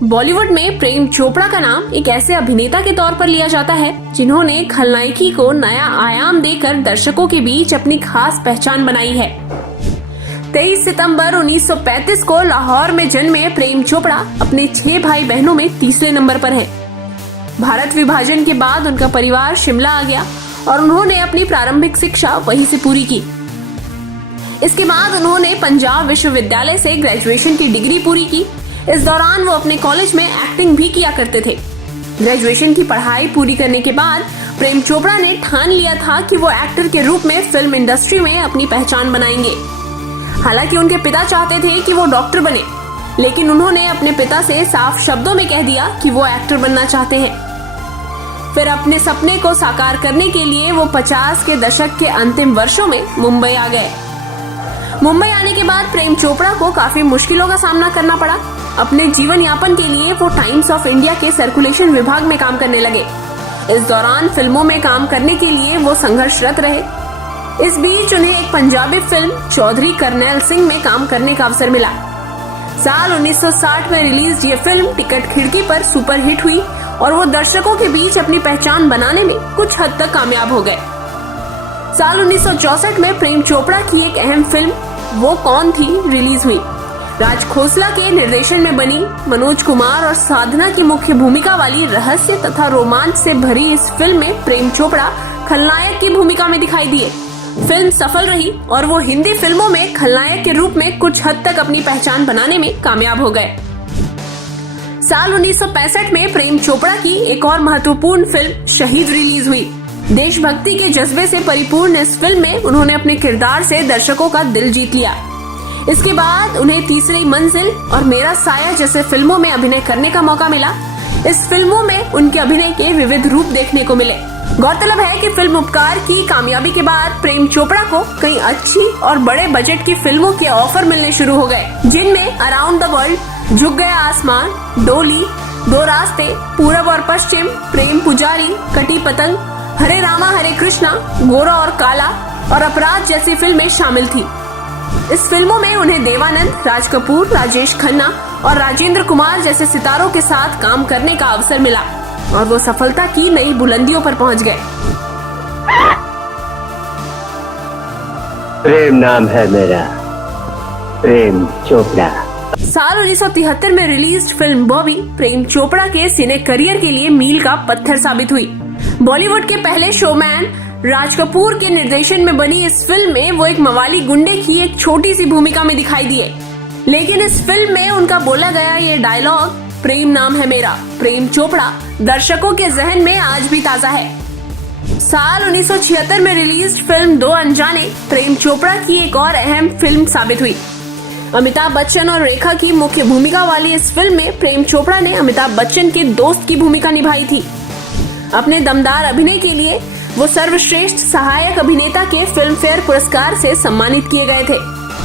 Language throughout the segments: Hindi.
बॉलीवुड में प्रेम चोपड़ा का नाम एक ऐसे अभिनेता के तौर पर लिया जाता है जिन्होंने खलनायकी को नया आयाम देकर दर्शकों के बीच अपनी खास पहचान बनाई है। 23 सितंबर 1935 को लाहौर में जन्मे प्रेम चोपड़ा अपने 6 भाई बहनों में तीसरे नंबर पर है। भारत विभाजन के बाद उनका परिवार शिमला आ गया और उन्होंने अपनी प्रारंभिक शिक्षा वहीं से पूरी की। इसके बाद उन्होंने पंजाब विश्वविद्यालय से ग्रेजुएशन की डिग्री पूरी की। इस दौरान वो अपने कॉलेज में एक्टिंग भी किया करते थे। ग्रेजुएशन की पढ़ाई पूरी करने के बाद प्रेम चोपड़ा ने ठान लिया था कि वो एक्टर के रूप में फिल्म इंडस्ट्री में अपनी पहचान बनाएंगे। हालांकि उनके पिता चाहते थे कि वो डॉक्टर बने, लेकिन उन्होंने अपने पिता से साफ शब्दों में कह दिया कि वो एक्टर बनना चाहते हैं। फिर अपने सपने को साकार करने के लिए वो 50 के दशक के अंतिम वर्षों में मुंबई आ गए। मुंबई आने के बाद प्रेम चोपड़ा को काफी मुश्किलों का सामना करना पड़ा। अपने जीवन यापन के लिए वो टाइम्स ऑफ इंडिया के सर्कुलेशन विभाग में काम करने लगे। इस दौरान फिल्मों में काम करने के लिए वो संघर्षरत रहे। इस बीच उन्हें एक पंजाबी फिल्म चौधरी करनैल सिंह में काम करने का अवसर मिला। साल 1960 में रिलीज ये फिल्म टिकट खिड़की पर सुपरहिट हुई और वो दर्शकों के बीच अपनी पहचान बनाने में कुछ हद तक कामयाब हो गए। साल 1964 में प्रेम चोपड़ा की एक अहम फिल्म वो कौन थी रिलीज हुई। राज खोसला के निर्देशन में बनी मनोज कुमार और साधना की मुख्य भूमिका वाली रहस्य तथा रोमांच से भरी इस फिल्म में प्रेम चोपड़ा खलनायक की भूमिका में दिखाई दिए। फिल्म सफल रही और वो हिंदी फिल्मों में खलनायक के रूप में कुछ हद तक अपनी पहचान बनाने में कामयाब हो गए। साल 1965 में प्रेम चोपड़ा की एक और महत्वपूर्ण फिल्म शहीद रिलीज हुई। देशभक्ति के जज्बे से परिपूर्ण इस फिल्म में उन्होंने अपने किरदार से दर्शकों का दिल जीत लिया। इसके बाद उन्हें तीसरी मंजिल और मेरा साया जैसे फिल्मों में अभिनय करने का मौका मिला। इस फिल्मों में उनके अभिनय के विविध रूप देखने को मिले। गौरतलब है कि फिल्म उपकार की कामयाबी के बाद प्रेम चोपड़ा को कई अच्छी और बड़े बजट की फिल्मों के ऑफर मिलने शुरू हो गए, जिनमें अराउंड द वर्ल्ड, झुक गया आसमान, डोली, दो रास्ते, पूरब और पश्चिम, प्रेम पुजारी, कटी पतंग, हरे रामा हरे कृष्णा, गोरा और काला और अपराध जैसी फिल्में शामिल थी। इस फिल्मों में उन्हें देवानंद, राज कपूर, राजेश खन्ना और राजेंद्र कुमार जैसे सितारों के साथ काम करने का अवसर मिला और वो सफलता की नई बुलंदियों पर पहुंच गए। प्रेम नाम है मेरा, प्रेम चोपड़ा। साल 1973 में रिलीज फिल्म बॉबी प्रेम चोपड़ा के सिने करियर के लिए मील का पत्थर साबित हुई। बॉलीवुड के पहले शोमैन राज कपूर के निर्देशन में बनी इस फिल्म में वो एक मवाली गुंडे की एक छोटी सी भूमिका में दिखाई दिए, लेकिन इस फिल्म में उनका बोला गया ये डायलॉग प्रेम नाम है मेरा, प्रेम चोपड़ा दर्शकों के जहन में आज भी ताजा है। साल 1976 में रिलीज फिल्म दो अनजाने प्रेम चोपड़ा की एक और अहम फिल्म साबित हुई। अमिताभ बच्चन और रेखा की मुख्य भूमिका वाली इस फिल्म में प्रेम चोपड़ा ने अमिताभ बच्चन के दोस्त की भूमिका निभाई थी। अपने दमदार अभिनय के लिए वो सर्वश्रेष्ठ सहायक अभिनेता के फिल्म फेयर पुरस्कार से सम्मानित किए गए थे।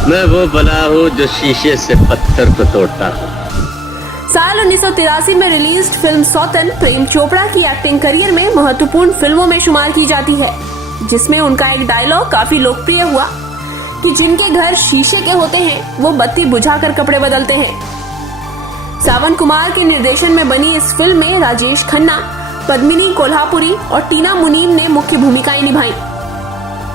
मैं वो बला हूँ जो शीशे से पत्थर को तोड़ता हूँ। साल 1983 में रिलीज फिल्म सौतन प्रेम चोपड़ा की एक्टिंग करियर में महत्वपूर्ण फिल्मों में शुमार की जाती है, जिसमें उनका एक डायलॉग काफी लोकप्रिय हुआ कि जिनके घर शीशे के होते हैं वो बत्ती बुझाकर कपड़े बदलते हैं। सावन कुमार के निर्देशन में बनी इस फिल्म में राजेश खन्ना, पद्मिनी कोल्हापुरी और टीना मुनीम ने मुख्य भूमिकाएं निभाई।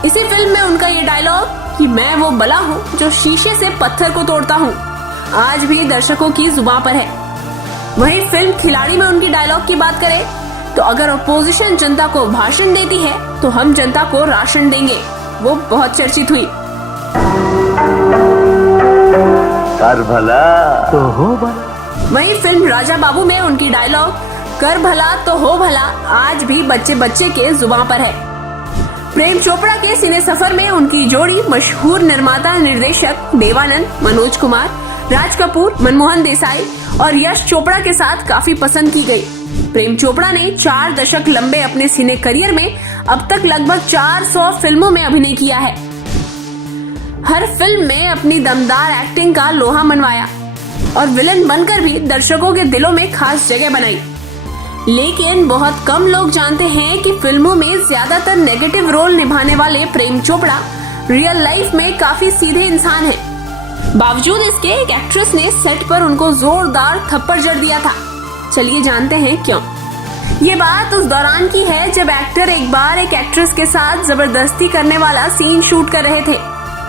इसी फिल्म में उनका ये डायलॉग कि मैं वो बला हूँ जो शीशे से पत्थर को तोड़ता हूँ आज भी दर्शकों की जुबान पर है। वहीं फिल्म खिलाड़ी में उनकी डायलॉग की बात करें तो अगर अपोजिशन जनता को भाषण देती है तो हम जनता को राशन देंगे, वो बहुत चर्चित हुई। कर भला तो हो भला। वहीं फिल्म राजा बाबू में उनकी डायलॉग कर भला तो हो भला आज भी बच्चे बच्चे के जुबान पर है। प्रेम चोपड़ा के सिने सफर में उनकी जोड़ी मशहूर निर्माता निर्देशक देवानंद, मनोज कुमार, राज कपूर, मनमोहन देसाई और यश चोपड़ा के साथ काफी पसंद की गई। प्रेम चोपड़ा ने 4 दशक लंबे अपने सिने करियर में अब तक लगभग 400 फिल्मों में अभिनय किया है। हर फिल्म में अपनी दमदार एक्टिंग का लोहा मनवाया और विलन बनकर भी दर्शकों के दिलों में खास जगह बनाई। लेकिन बहुत कम लोग जानते हैं कि फिल्मों में ज्यादातर नेगेटिव रोल निभाने वाले प्रेम चोपड़ा रियल लाइफ में काफी सीधे इंसान हैं। बावजूद इसके एक एक्ट्रेस ने सेट पर उनको जोरदार थप्पड़ जड़ दिया था। चलिए जानते हैं क्यों। ये बात उस दौरान की है जब एक्टर एक बार एक एक्ट्रेस के साथ जबरदस्ती करने वाला सीन शूट कर रहे थे।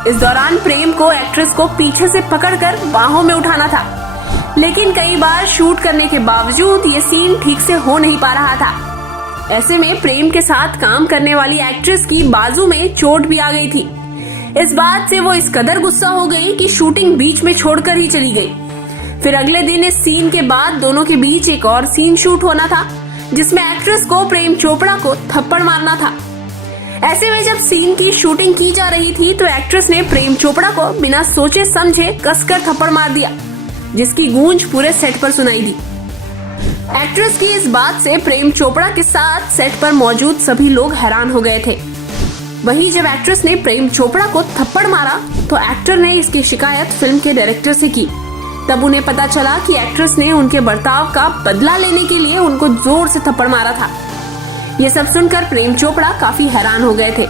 इस दौरान प्रेम को एक्ट्रेस को पीछे से पकड़कर बाहों में उठाना था, लेकिन कई बार शूट करने के बावजूद ये सीन ठीक से हो नहीं पा रहा था। ऐसे में प्रेम के साथ काम करने वाली एक्ट्रेस की बाजू में चोट भी आ गई थी। इस बात से वो इस कदर गुस्सा हो गई कि शूटिंग बीच में छोड़कर ही चली गई। फिर अगले दिन इस सीन के बाद दोनों के बीच एक और सीन शूट होना था, जिसमें एक्ट्रेस को प्रेम चोपड़ा को थप्पड़ मारना था। ऐसे में जब सीन की शूटिंग की जा रही थी तो एक्ट्रेस ने प्रेम चोपड़ा को बिना सोचे समझे कसकर थप्पड़ मार दिया, जिसकी गूंज पूरे सेट पर सुनाई दी। एक्ट्रेस की इस बात से प्रेम चोपड़ा के साथ सेट पर मौजूद सभी लोग हैरान हो गए थे। वहीं जब एक्ट्रेस ने प्रेम चोपड़ा को थप्पड़ मारा तो एक्टर ने इसकी शिकायत फिल्म के डायरेक्टर से की। तब उन्हें पता चला कि एक्ट्रेस ने उनके बर्ताव का बदला लेने के लिए उनको जोर से थप्पड़ मारा था। ये सब सुनकर प्रेम चोपड़ा काफी हैरान हो गए थे।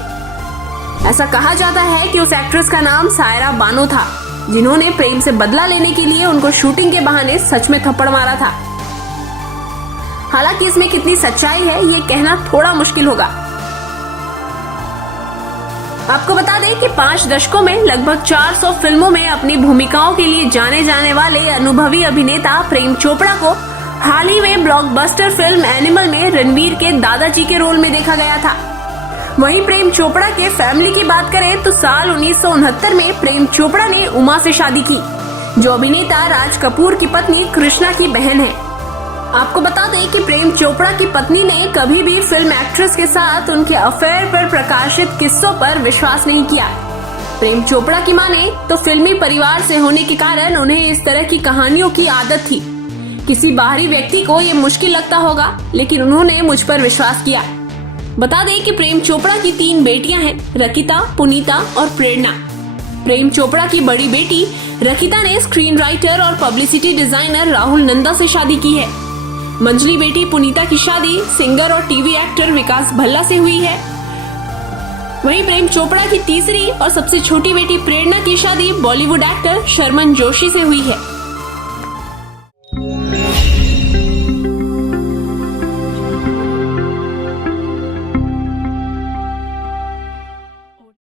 ऐसा कहा जाता है कि उस एक्ट्रेस का नाम सायरा बानो था, जिन्होंने प्रेम से बदला लेने के लिए उनको शूटिंग के बहाने सच में थप्पड़ मारा था। हालांकि इसमें कितनी सच्चाई है ये कहना थोड़ा मुश्किल होगा। आपको बता दें कि 5 दशकों में लगभग 400 फिल्मों में अपनी भूमिकाओं के लिए जाने जाने वाले अनुभवी अभिनेता प्रेम चोपड़ा को हाल ही में ब्लॉकबस्टर फिल्म एनिमल में रणवीर के दादाजी के रोल में देखा गया था। वहीं प्रेम चोपड़ा के फैमिली की बात करें तो साल 1969 में प्रेम चोपड़ा ने उमा से शादी की, जो अभिनेता राज कपूर की पत्नी कृष्णा की बहन है। आपको बता दें कि प्रेम चोपड़ा की पत्नी ने कभी भी फिल्म एक्ट्रेस के साथ उनके अफेयर पर प्रकाशित किस्सों पर विश्वास नहीं किया। प्रेम चोपड़ा की माने तो फिल्मी परिवार से होने के कारण उन्हें इस तरह की कहानियों की आदत थी। किसी बाहरी व्यक्ति को ये मुश्किल लगता होगा, लेकिन उन्होंने मुझ पर विश्वास किया। बता दें कि प्रेम चोपड़ा की 3 बेटियां हैं, रकिता, पुनीता और प्रेरणा। प्रेम चोपड़ा की बड़ी बेटी रकिता ने स्क्रीन राइटर और पब्लिसिटी डिजाइनर राहुल नंदा से शादी की है। मंझली बेटी पुनीता की शादी सिंगर और टीवी एक्टर विकास भल्ला से हुई है। वहीं प्रेम चोपड़ा की तीसरी और सबसे छोटी बेटी प्रेरणा की शादी बॉलीवुड एक्टर शर्मन जोशी से हुई है।